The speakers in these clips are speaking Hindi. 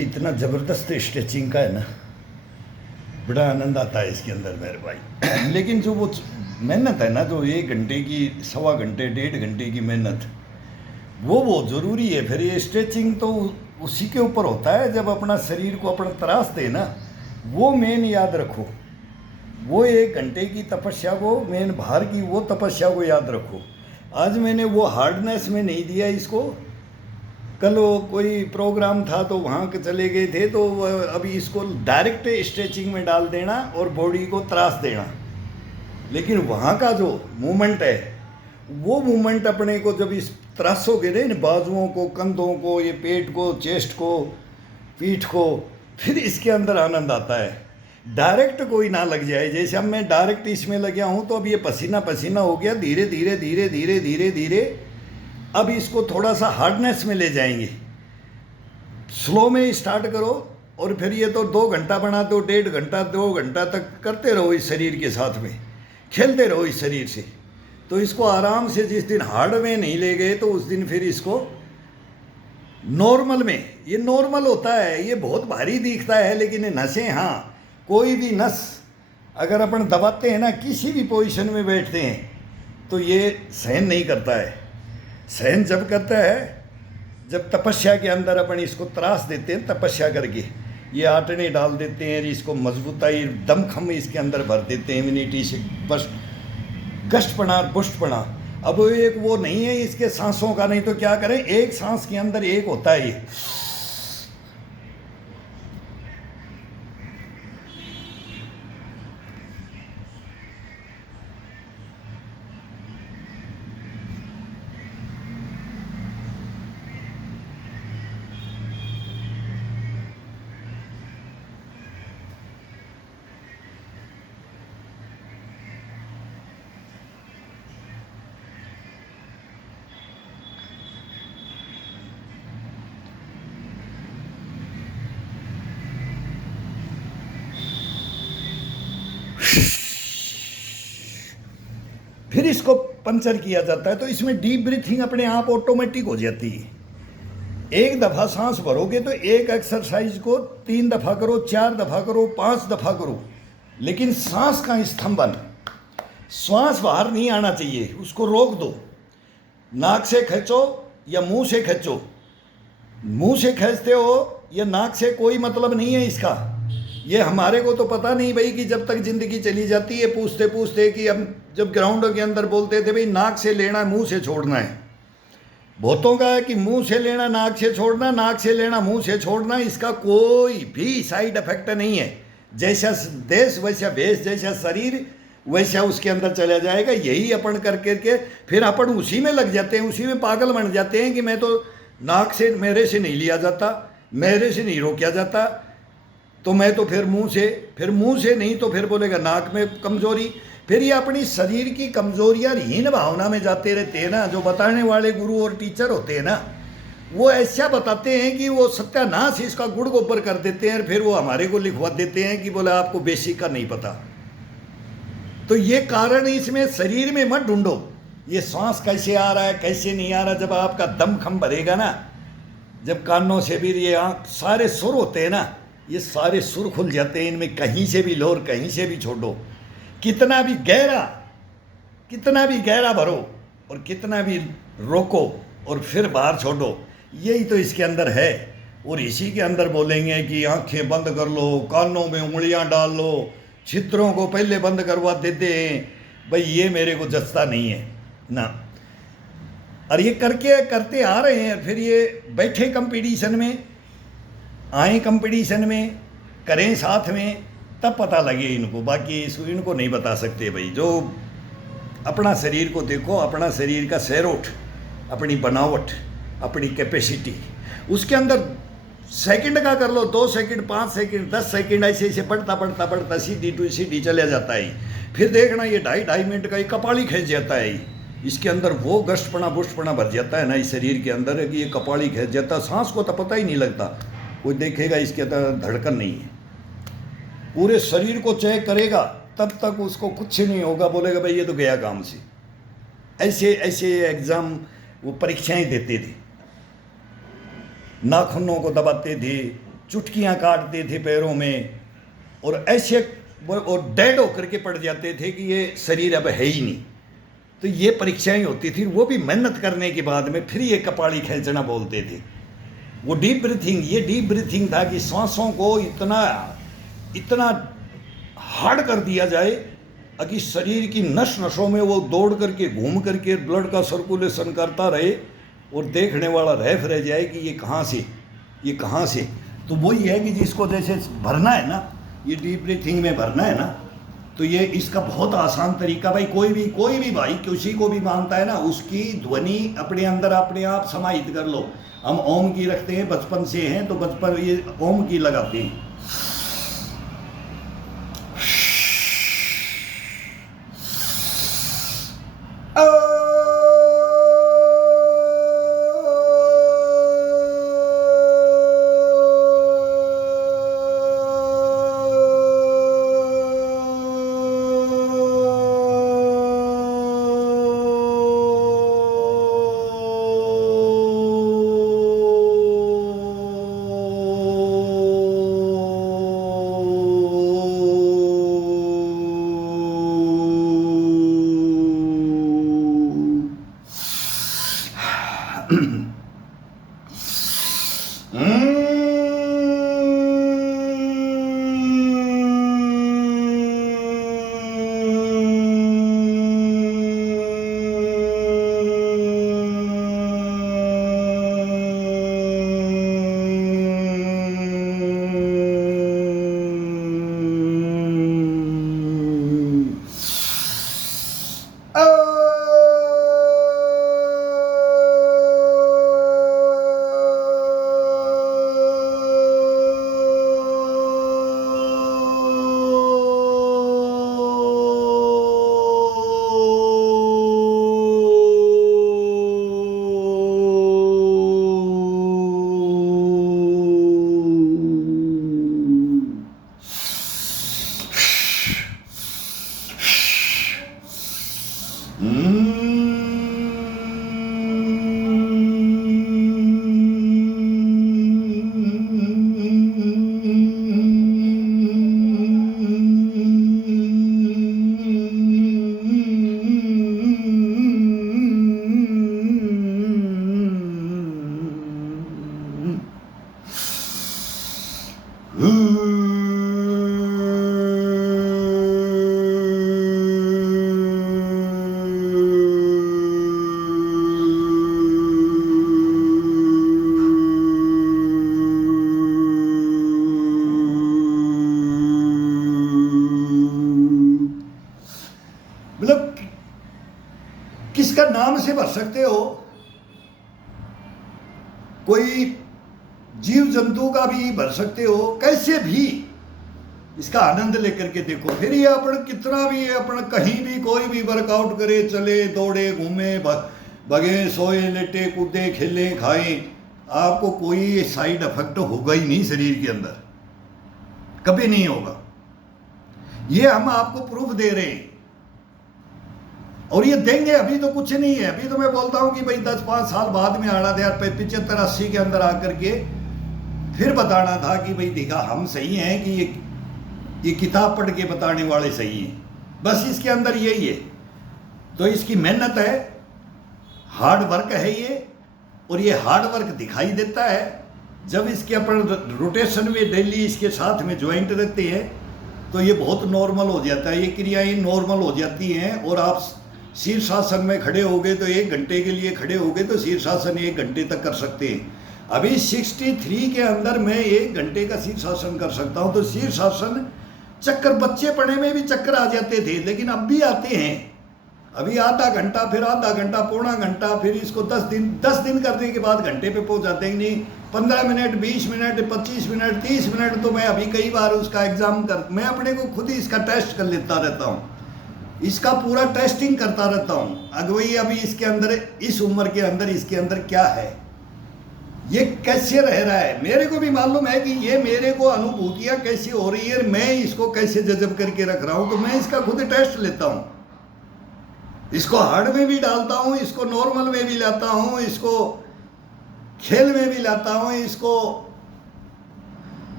ये इतना ज़बरदस्त स्ट्रेचिंग का है ना, बड़ा आनंद आता है इसके अंदर मेरे भाई। लेकिन जो वो मेहनत है ना, जो 1 घंटे की, 1.25 घंटे, 1.5 घंटे की मेहनत, वो बहुत ज़रूरी है। फिर ये स्ट्रेचिंग तो उसी के ऊपर होता है जब अपना शरीर को अपना त्रास दे ना, वो मेन याद रखो। वो 1 घंटे की तपस्या को, मेन भार की वो तपस्या को याद रखो। आज मैंने वो हार्डनेस में नहीं दिया इसको। कल वो कोई प्रोग्राम था तो वहाँ के चले गए थे, तो अभी इसको डायरेक्ट स्ट्रेचिंग में डाल देना और बॉडी को त्रास देना। लेकिन वहाँ का जो मूवमेंट है, वो मूवमेंट अपने को जब इस त्रासोगे ना, इन बाजुओं को, कंधों को, ये पेट को, चेस्ट को, पीठ को, फिर इसके अंदर आनंद आता है। डायरेक्ट कोई ना लग जाए। जैसे अब मैं डायरेक्ट इसमें लग गया हूँ तो अब ये पसीना पसीना हो गया। धीरे धीरे धीरे धीरे धीरे धीरे अब इसको थोड़ा सा हार्डनेस में ले जाएंगे। स्लो में स्टार्ट करो और फिर ये तो 2 घंटा बना दो, 1.5 घंटा, 2 घंटा तक करते रहो इस शरीर के साथ में, खेलते रहो इस शरीर से। तो इसको आराम से, जिस दिन हार्ड में नहीं ले गए तो उस दिन फिर इसको नॉर्मल में, ये नॉर्मल होता है। ये बहुत भारी दिखता है लेकिन ये नसें, हाँ, कोई भी नस अगर अपन दबाते हैं ना, किसी भी पोजीशन में बैठते हैं, तो ये सहन नहीं करता है। सहन जब करता है जब तपस्या के अंदर अपन इसको त्रास देते हैं, तपस्या करके ये आटने डाल देते हैं, इसको मजबूताई, दमखम इसके अंदर भर देते हैं, इम्यूनिटी से बस गश्तपना, पुष्टपना। अब वो एक वो नहीं है इसके सांसों का, नहीं तो क्या करें, एक सांस के अंदर एक होता है ये। फिर इसको पंचर किया जाता है। तो इसमें डीप ब्रीथिंग अपने आप ऑटोमेटिक हो जाती है। 1 दफ़ा सांस भरोगे तो एक एक्सरसाइज को 3 दफ़ा करो, 4 दफ़ा करो, 5 दफ़ा करो, लेकिन सांस का स्तंभन, श्वास बाहर नहीं आना चाहिए, उसको रोक दो। नाक से खींचो या मुंह से खींचो। मुंह से खींचते हो या नाक से, कोई मतलब नहीं है इसका। ये हमारे को तो पता नहीं भाई कि जब तक जिंदगी चली जाती है पूछते पूछते, कि हम जब ग्राउंड के अंदर बोलते थे भाई नाक से लेना, मुंह से छोड़ना है। बहुतों का है कि मुंह से लेना, नाक से छोड़ना, नाक से लेना, मुंह से छोड़ना। इसका कोई भी साइड इफेक्ट नहीं है। जैसा देश वैसा भेष, जैसा शरीर वैसा उसके अंदर चला जाएगा। यही अपन कर करके फिर अपन उसी में लग जाते हैं, उसी में पागल बन जाते हैं कि मैं तो नाक से, मेरे से नहीं लिया जाता, मेरे से नहीं रोका जाता, तो मैं तो फिर मुंह से नहीं तो फिर बोलेगा नाक में कमजोरी। फिर ये अपनी शरीर की कमजोरियां हीन भावना में जाते रहते हैं ना। जो बताने वाले गुरु और टीचर होते हैं ना, वो ऐसा बताते हैं कि वो सत्यानाश इसका गुड़ गोबर कर देते हैं। फिर वो हमारे को लिखवा देते हैं कि बोला आपको बेसिक का नहीं पता। तो ये कारण इसमें शरीर में मत ढूंढो, ये सांस कैसे आ रहा है, कैसे नहीं आ रहा। जब आपका दम खम भरेगा ना, जब कानों से भी ये आँख, सारे सुर होते हैं ना, ये सारे सुर खुल जाते हैं इनमें। कहीं से भी लो और कहीं से भी छोड़ो, कितना भी गहरा भरो और कितना भी रोको और फिर बाहर छोड़ो। यही तो इसके अंदर है। और इसी के अंदर बोलेंगे कि आंखें बंद कर लो, कानों में उंगलियां डाल लो, छिद्रों को पहले बंद करवा देते हैं। भाई ये मेरे को जचता नहीं है ना। और ये करते आ रहे हैं। फिर ये बैठे कंपटीशन में, आए कंपटीशन में, करें साथ में, तब पता लगे इनको। बाकी इनको नहीं बता सकते भाई। जो अपना शरीर को देखो, अपना शरीर का सैरोट, अपनी बनावट, अपनी कैपेसिटी, उसके अंदर सेकंड का कर लो, 2 सेकंड, 5 सेकंड, 10 सेकंड, ऐसे ऐसे बढ़ता सीधी टू सीधी चला जाता है। फिर देखना ये 2.5 मिनट का ये कपाली खींच जाता है। इसके अंदर वो गश्तपना, पुष्टपना भर जाता है ना इस शरीर के अंदर, कि ये कपाली खींच जाता है। सांस को तो पता ही नहीं लगता। कोई देखेगा इसके अंदर धड़कन नहीं है, पूरे शरीर को चेक करेगा तब तक उसको कुछ नहीं होगा। बोलेगा भाई ये तो गया काम से। ऐसे ऐसे एग्ज़ाम, वो परीक्षाएं देते थे, नाखूनों को दबाते थे, चुटकियाँ काटते थे पैरों में, और ऐसे वो डेड होकर के पड़ जाते थे कि ये शरीर अब है ही नहीं। तो ये परीक्षाएं होती थी, वो भी मेहनत करने के बाद में फिर ये कपाली खींचना बोलते थे। वो डीप ब्रीथिंग, ये डीप ब्रीथिंग था कि सांसों को इतना हार्ड कर दिया जाए कि शरीर की नस नसों में वो दौड़ करके घूम करके ब्लड का सर्कुलेशन करता रहे, और देखने वाला रह जाए कि ये कहाँ से। तो वही है कि जिसको जैसे भरना है ना, ये डीप ब्रीथिंग में भरना है ना, तो ये इसका बहुत आसान तरीका, भाई कोई भी भाई किसी को भी मानता है ना, उसकी ध्वनि अपने अंदर अपने आप समाहित कर लो। हम ओम की रखते हैं, बचपन से हैं तो बचपन ये ओम की लगाते हैं। मतलब किसका नाम से भर सकते हो, कोई जीव जंतु का भी भर सकते हो, कैसे भी इसका आनंद लेकर के देखो। फिर ये अपन कितना भी अपन कहीं भी कोई भी वर्कआउट करे, चले दौड़े घूमे भगे सोए लेटे कूदे खेले खाए, आपको कोई साइड इफेक्ट होगा ही नहीं शरीर के अंदर, कभी नहीं होगा। ये हम आपको प्रूफ दे रहे हैं और ये देंगे। अभी तो कुछ नहीं है, अभी तो मैं बोलता हूं कि भाई 10-5 साल बाद में आना था, 75-80 के अंदर आकर के फिर बताना था कि भाई देखा हम सही हैं कि ये किताब पढ़ के बताने वाले सही हैं। बस इसके अंदर यही है। तो इसकी मेहनत है, हार्ड वर्क है ये, और ये हार्ड वर्क दिखाई देता है जब इसके अपन रोटेशन में डेली इसके साथ में ज्वाइंट रहते हैं, तो ये बहुत नॉर्मल हो जाता है, ये क्रियाएं नॉर्मल हो जाती हैं। और आप शीर्षासन में खड़े हो गए तो 1 घंटे के लिए खड़े हो गए तो शीर्षासन 1 घंटे तक कर सकते हैं। अभी 63 के अंदर मैं 1 घंटे का शीर्षासन कर सकता हूं। तो शीर्षासन चक्कर बच्चे पढ़े में भी चक्कर आ जाते थे, लेकिन अब भी आते हैं। अभी आधा घंटा, फिर आधा घंटा, पौना घंटा, फिर इसको 10 दिन करने के बाद घंटे पे पहुंच जाते हैं। नहीं 15 मिनट, 20 मिनट, 25 मिनट, 30 मिनट, तो मैं अभी कई बार उसका एग्जाम मैं अपने को खुद ही इसका टेस्ट कर लेता रहता हूँ, इसका पूरा टेस्टिंग करता रहता हूँ। अगवई अभी इसके अंदर, इस उम्र के अंदर इसके अंदर क्या है, ये कैसे रह रहा है, मेरे को भी मालूम है कि ये मेरे को अनुभूतियाँ कैसी हो रही है, मैं इसको कैसे जजब करके रख रहा हूँ। तो मैं इसका खुद टेस्ट लेता हूँ, इसको हार्ड में भी डालता हूँ, इसको नॉर्मल में भी लाता हूँ, इसको खेल में भी लाता हूँ, इसको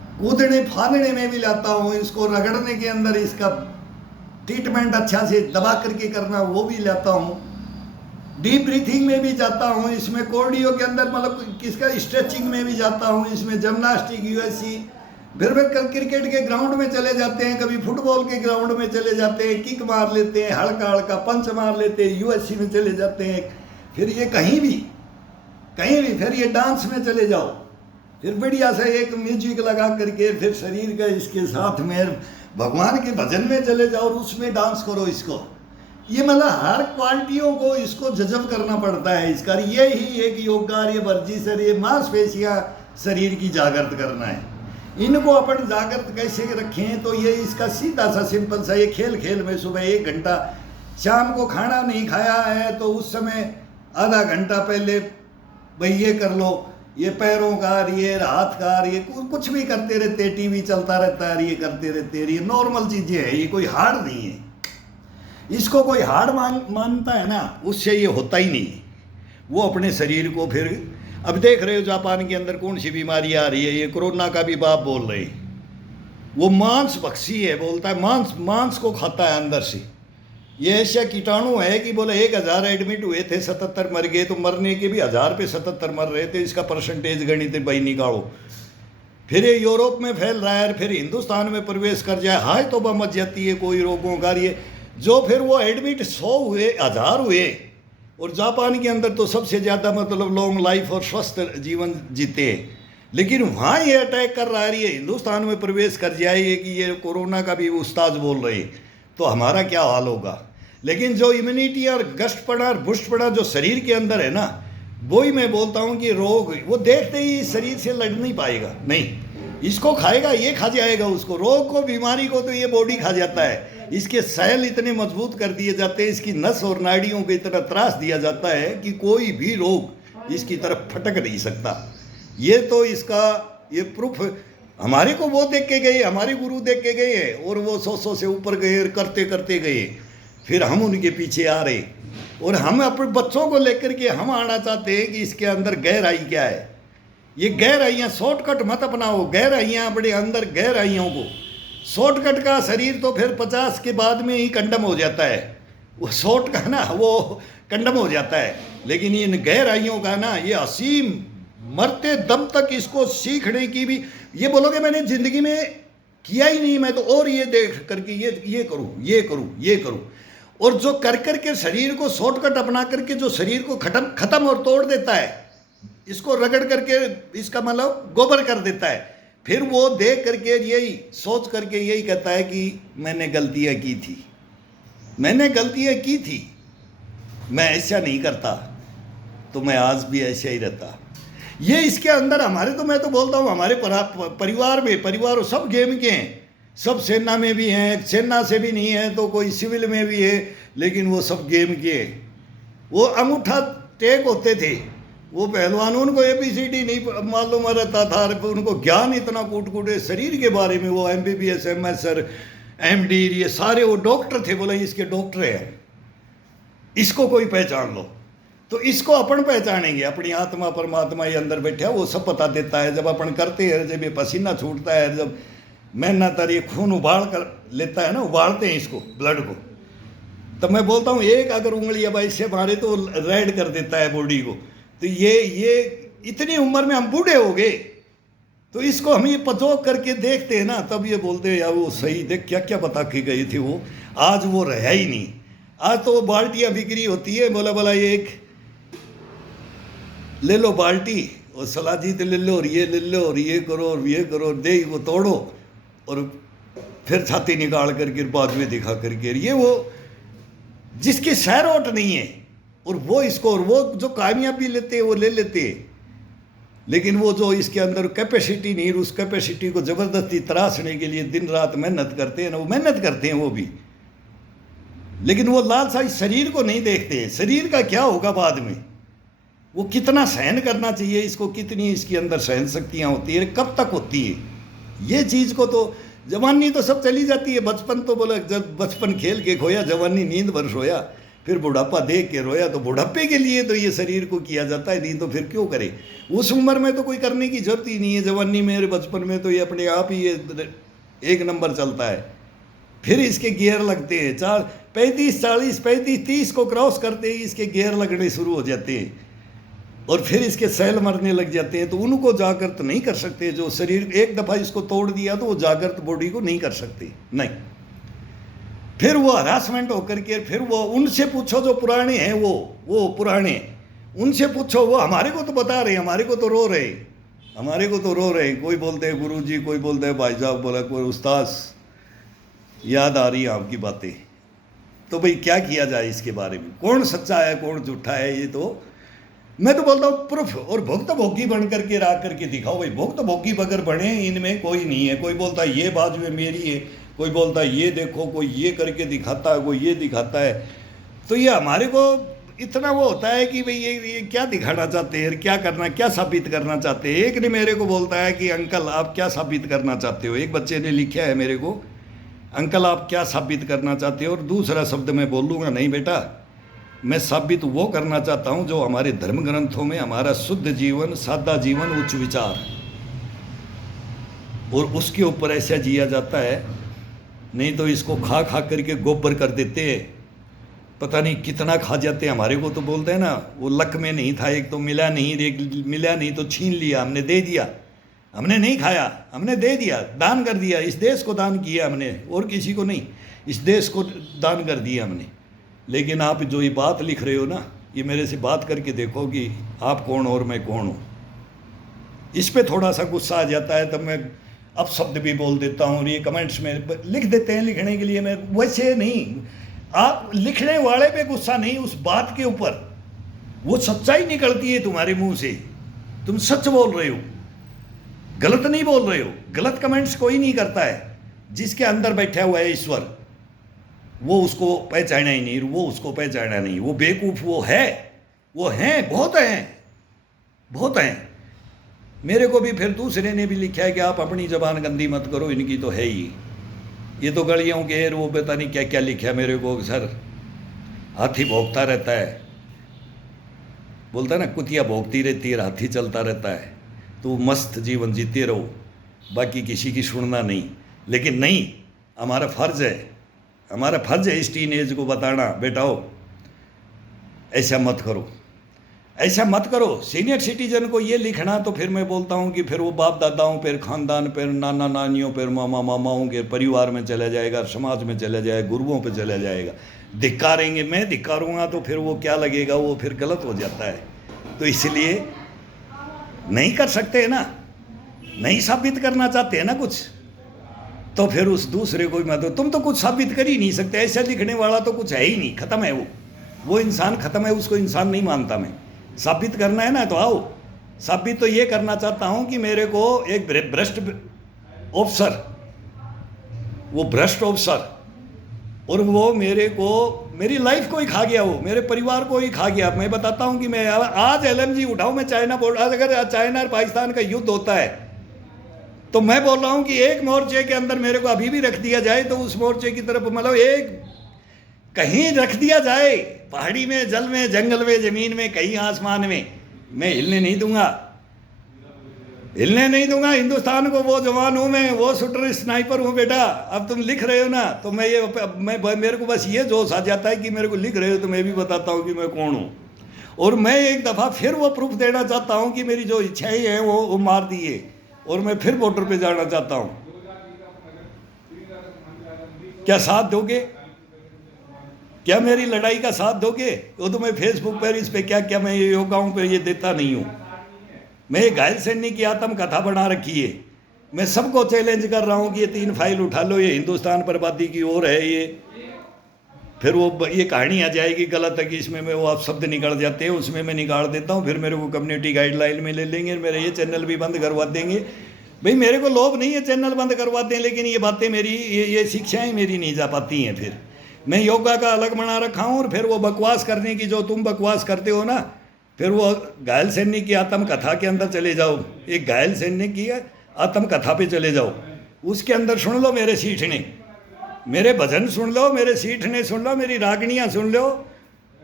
कूदने फाड़ने में भी लाता हूँ, इसको रगड़ने के अंदर इसका ट्रीटमेंट अच्छा से दबा करके करना वो भी लाता हूँ। डीप ब्रीथिंग में भी जाता हूँ, इसमें कार्डियो के अंदर मतलब किसका स्ट्रेचिंग में भी जाता हूँ, इसमें जिम्नास्टिक यूएससी, फिर क्रिकेट के ग्राउंड में चले जाते हैं, कभी फुटबॉल के ग्राउंड में चले जाते हैं, किक मार लेते हैं, हल्का हल्का पंच मार लेते हैं, यूएससी में चले जाते हैं, फिर ये कहीं भी फिर ये डांस में चले जाओ, फिर बढ़िया से एक म्यूजिक लगा करके फिर शरीर का इसके साथ में भगवान के भजन में चले जाओ और उसमें डांस करो इसको। ये मतलब हर क्वालिटियों को इसको जज़ब करना पड़ता है इसका। ये ही एक योग कार्य वर्जिश है, ये मांसपेशियाँ शरीर की जागृत करना है। इनको अपन जागृत कैसे रखें, तो ये इसका सीधा सा सिंपल सा, ये खेल में सुबह 1 घंटा, शाम को खाना नहीं खाया है तो उस समय आधा घंटा पहले भाई ये कर लो, ये पैरों का, ये हाथ का, ये कुछ भी करते रहते, टीवी चलता रहता है, ये करते रहते हैं, ये नॉर्मल चीज़ें हैं, ये कोई हार्ड नहीं है। इसको कोई हार्ड मानता है ना, उससे ये होता ही नहीं। वो अपने शरीर को फिर, अब देख रहे हो जापान के अंदर कौन सी बीमारी आ रही है, ये कोरोना का भी बाप बोल रहे हैं। वो मांस भक्षी है, बोलता है मांस को खाता है अंदर से। ये ऐसा कीटाणु है कि बोले 1000 एडमिट हुए थे, 77 मर गए, तो मरने के भी 1000 पे 77 मर रहे थे। इसका परसेंटेज गणित भाई निकालो। फिर ये यूरोप में फैल रहा है, फिर हिंदुस्तान में प्रवेश कर जाए, हाय तौबा मच जाती है कोई रोगों का। ये जो फिर वो एडमिट 100 हुए, 1000 हुए, और जापान के अंदर तो सबसे ज़्यादा मतलब लॉन्ग लाइफ और स्वस्थ जीवन जीते हैं, लेकिन वहाँ ये अटैक कर रहा है, ये हिंदुस्तान में प्रवेश कर जाए कि ये कोरोना का भी उस्ताद बोल रहे हैं, तो हमारा क्या हाल होगा। लेकिन जो इम्यूनिटी और गश्तपना और बुष्टपना जो शरीर के अंदर है ना, वही मैं बोलता हूँ कि रोग वो देखते ही शरीर से लड़ नहीं पाएगा। नहीं, इसको खाएगा, ये खा जाएगा उसको, रोग को, बीमारी को तो ये बॉडी खा जाता है। इसके सेल इतने मजबूत कर दिए जाते हैं, इसकी नस और नाड़ियों को इतना त्रास दिया जाता है कि कोई भी रोग इसकी तरफ फटक नहीं सकता। ये तो इसका ये प्रूफ हमारे को वो देख के गए, हमारे गुरु देख के गए, और वो 100 से ऊपर गए, करते करते गए, फिर हम उनके पीछे आ रहे, और हम अपने बच्चों को लेकर के हम आना चाहते हैं कि इसके अंदर गहराई क्या है। ये गहराइयाँ शॉर्टकट मत अपनाओ, गहराइयाँ अपने अंदर, गहराइयों को शॉर्टकट का शरीर तो फिर 50 के बाद में ही कंडम हो जाता है, वो शॉर्ट का ना वो कंडम हो जाता है। लेकिन इन गहराइयों का ना ये असीम मरते दम तक इसको सीखने की भी, ये बोलोगे मैंने ज़िंदगी में किया ही नहीं, मैं तो और ये देख करके ये करूँ, और जो कर के शरीर को शॉर्टकट अपना करके जो शरीर को खत्म और तोड़ देता है, इसको रगड़ करके इसका मतलब गोबर कर देता है, फिर वो देख करके यही सोच करके यही कहता है कि मैंने गलतियाँ की थी, मैं ऐसा नहीं करता तो मैं आज भी ऐसा ही रहता। ये इसके अंदर हमारे, तो मैं तो बोलता हूँ हमारे परिवार सब गेम के हैं, सब सेना में भी हैं, सेना से भी नहीं है तो कोई सिविल में भी है, लेकिन वो सब गेम के हैं। वो अंगूठा टेक होते थे, वो पहलवान, उनको ABCD नहीं मालूम रहता था, उनको ज्ञान इतना कूट शरीर के बारे में, वो MBBS MS MD ये सारे वो डॉक्टर थे, बोले इसके डॉक्टर हैं, इसको कोई पहचान लो। तो इसको अपन पहचानेंगे, अपनी आत्मा परमात्मा ये अंदर बैठा, वो सब बता देता है। जब अपन करते हैं, जब ये पसीना छूटता है, जब मेहनत और ये खून उबाल कर लेता है ना, उबालते हैं इसको ब्लड को, तब मैं बोलता हूँ एक अगर उंगली अब ऐसे मारे तो रेड कर देता है बॉडी को। तो ये इतनी उम्र में हम बूढ़े हो गए, तो इसको हम ये पचोक करके देखते हैं ना, तब ये बोलते हैं यार वो सही, देख क्या क्या बता के गए थे वो, आज वो रहा ही नहीं। आज तो वो बाल्टियाँ बिक्री होती है, बोला ये एक ले लो बाल्टी और सलाजीत ले लो, और ये ले लो, और ये करो, और ये करो, दे को तोड़ो, और फिर छाती निकाल करके बाद में दिखा करके, ये वो जिसकी सैरोट नहीं है, और वो इसको, और वो जो कामयाबी लेते हैं वो ले लेते हैं, लेकिन वो जो इसके अंदर कैपेसिटी नहीं, उस कैपेसिटी को ज़बरदस्ती तराशने के लिए दिन रात मेहनत करते हैं ना, वो मेहनत करते हैं वो भी, लेकिन वो लालसा शरीर को नहीं देखते हैं। शरीर का क्या होगा बाद में, वो कितना सहन करना चाहिए इसको, कितनी इसके अंदर सहन शक्तियाँ होती है, कब तक होती है, ये चीज़ को तो जवानी तो सब चली जाती है। बचपन तो बोला जब बचपन खेल के खोया, जवानी नींद भर सोया, फिर बुढ़ापा देख के रोया, तो बुढ़ापे के लिए तो ये शरीर को किया जाता है, नहीं तो फिर क्यों करे। उस उम्र में तो कोई करने की जरूरत ही नहीं है। जवानी में, बचपन में तो ये अपने आप ही ये एक नंबर चलता है। फिर इसके गियर लगते हैं, 35, 40, 35, 30 को क्रॉस करते ही इसके गियर लगने शुरू हो जाते हैं, और फिर इसके सेल मरने लग जाते हैं। तो उनको जागृत नहीं कर सकते। जो शरीर एक दफ़ा इसको तोड़ दिया तो वो जागृत बॉडी को नहीं कर सकते, नहीं। फिर वो हरासमेंट होकर के, फिर वो उनसे पूछो जो पुराने हैं, वो पुराने, उनसे पूछो, वो हमारे को तो बता रहे हैं, हमारे को तो रो रहे, हमारे को तो रो रहे हैं। कोई बोलते हैं गुरुजी, कोई बोलते हैं भाई साहब, बोला कोई उस्ताद, याद आ रही है आपकी बातें। तो भाई क्या किया जाए इसके बारे में, कौन सच्चा है कौन झूठा है, ये तो मैं तो बोलता हूँ प्रूफ और भुक्त भोगी बन करके रा करके दिखाओ। भाई भुक्त भोगी बगैर बने इनमें कोई नहीं है। कोई बोलता है ये बाजू में मेरी है, कोई बोलता है ये देखो, कोई ये करके दिखाता है, कोई ये दिखाता है। तो ये हमारे को इतना वो होता है कि भाई ये क्या दिखाना चाहते हैं, क्या करना, क्या साबित करना चाहते हैं। एक ने मेरे को बोलता है कि अंकल आप क्या साबित करना चाहते हो। एक बच्चे ने लिखा है मेरे को, अंकल आप क्या साबित करना चाहते हो। और दूसरा शब्द मैं बोलूँगा नहीं बेटा, मैं साबित वो करना चाहता हूँ जो हमारे धर्म ग्रंथों में हमारा शुद्ध जीवन, सादा जीवन, उच्च विचार, और उसके ऊपर ऐसा जिया जाता है। नहीं तो इसको खा खा करके गोबर कर देते हैं, पता नहीं कितना खा जाते हैं। हमारे को तो बोलते हैं ना, वो लक में नहीं था, एक तो मिला नहीं, एक मिला नहीं तो छीन लिया, हमने दे दिया। हमने नहीं खाया, हमने दे दिया, दान कर दिया। इस देश को दान किया हमने, और किसी को नहीं, इस देश को दान कर दिया हमने। लेकिन आप जो ये बात लिख रहे हो ना, ये मेरे से बात करके देखो कि आप कौन और मैं कौन हूँ। इस पे थोड़ा सा गुस्सा आ जाता है, तब मैं अब शब्द भी बोल देता हूँ। और ये कमेंट्स में लिख देते हैं लिखने के लिए, मैं वैसे नहीं, आप लिखने वाले पे गुस्सा नहीं, उस बात के ऊपर वो सच्चाई निकलती है तुम्हारे मुंह से, तुम सच बोल रहे हो, गलत नहीं बोल रहे हो। गलत कमेंट्स कोई नहीं करता है। जिसके अंदर बैठा हुआ है ईश्वर, वो उसको पहचाना ही नहीं, वो उसको पहचाना नहीं, वो बेवकूफ़ वो हैं, बहुत हैं, बहुत हैं। मेरे को भी फिर दूसरे ने भी लिखा है कि आप अपनी ज़बान गंदी मत करो, इनकी तो है ही, ये तो गलियों के, वो पता नहीं क्या क्या लिखा है मेरे को। सर हाथी भौंकता रहता है, बोलता है ना, कुतिया भौंकती रहती है, हाथी चलता रहता है। तो मस्त जीवन जीते रहो, बाकी किसी की सुनना नहीं। लेकिन नहीं, हमारा फ़र्ज़ है, हमारा फ़र्ज़ है इस टीन एज को बताना, बेटाओ ऐसा मत करो, ऐसा मत करो। सीनियर सिटीजन को ये लिखना, तो फिर मैं बोलता हूँ कि फिर वो बाप दादाओं, फिर ख़ानदान, फिर नाना नानियों, फिर मामा मामाओं के परिवार में चला जाएगा, समाज में चला जाएगा, गुरुओं पे चला जाएगा। धिक्कारेंगे, मैं धिक्कारूँगा तो फिर वो क्या लगेगा, वो फिर गलत हो जाता है। तो इसलिए नहीं कर सकते ना, नहीं साबित करना चाहते हैं ना कुछ, तो फिर उस दूसरे को मत, तुम तो कुछ साबित कर ही नहीं सकते। ऐसा लिखने वाला तो कुछ है ही नहीं, ख़त्म है वो इंसान ख़त्म है, उसको इंसान नहीं मानता मैं। साबित करना है ना, तो आओ। साबित तो ये करना चाहता हूँ कि मेरे को एक भ्रष्ट ऑफिसर, वो भ्रष्ट ऑफिसर, और वो मेरे को, मेरी लाइफ को ही खा गया, वो मेरे परिवार को ही खा गया। मैं बताता हूँ कि मैं आज LMG उठाऊँ, मैं चाइना बोल, आज अगर चाइना और पाकिस्तान का युद्ध होता है, तो मैं बोल रहा हूँ कि एक मोर्चे के अंदर मेरे को अभी भी रख दिया जाए, तो उस मोर्चे की तरफ, मतलब एक कहीं रख दिया जाए, पहाड़ी में, जल में, जंगल में, ज़मीन में, कहीं आसमान में, मैं हिलने नहीं दूंगा, हिलने नहीं दूंगा। हिंदुस्तान को वो जवान हूँ मैं, वो शूटर स्नाइपर हूँ बेटा। अब तुम लिख रहे हो ना, तो मैं मेरे को बस ये जोश आ जाता है कि मेरे को लिख रहे हो, तो मैं भी बताता हूँ कि मैं कौन हूँ। और मैं एक दफ़ा फिर वो प्रूफ देना चाहता हूँ कि मेरी जो इच्छाएँ हैं वो मार दिए, और मैं फिर बॉर्डर पे जाना चाहता हूँ। क्या साथ दोगे? क्या मेरी लड़ाई का साथ दोगे? वो तो मैं फेसबुक पर, इस पे क्या क्या मैं ये योगाओं पे ये देता नहीं हूँ। मैं घायल सैनी की आत्मकथा बना रखी है। मैं सबको चैलेंज कर रहा हूँ कि ये 3 फाइल उठा लो, ये हिंदुस्तान बर्बादी की ओर है ये। फिर वो ये कहानी आ जाएगी गलत है कि इसमें मैं वो आप शब्द निकाल जाते हैं, उसमें मैं निकाल देता हूँ, फिर मेरे को कम्युनिटी गाइडलाइन में ले लेंगे, मेरे ये चैनल भी बंद करवा देंगे। भाई मेरे को लोभ नहीं है चैनल बंद करवा दें, लेकिन ये बातें मेरी, ये शिक्षाएँ मेरी नहीं जा पाती हैं। फिर मैं योगा का अलग बना रखा हूँ, और फिर वो बकवास करने की, जो तुम बकवास करते हो ना, फिर वो घायल सैनी की आत्मकथा के अंदर चले जाओ, एक घायल सैनी की आत्मकथा पे चले जाओ, उसके अंदर सुन लो मेरे सीठ ने, मेरे भजन सुन लो, मेरे सीठ ने सुन लो, मेरी रागणियाँ सुन लो,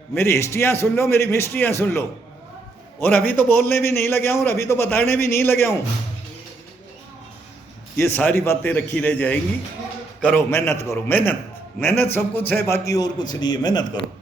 मेरी हिस्ट्रियाँ सुन लो, मेरी मिस्ट्रियाँ सुन लो। और अभी तो बोलने भी नहीं लगा हूँ और अभी तो बताने भी नहीं लगा हूँ। ये सारी बातें रखी रह जाएंगी। करो, मेहनत करो, मेहनत मेहनत सब कुछ है, बाकी और कुछ नहीं है, मेहनत करो।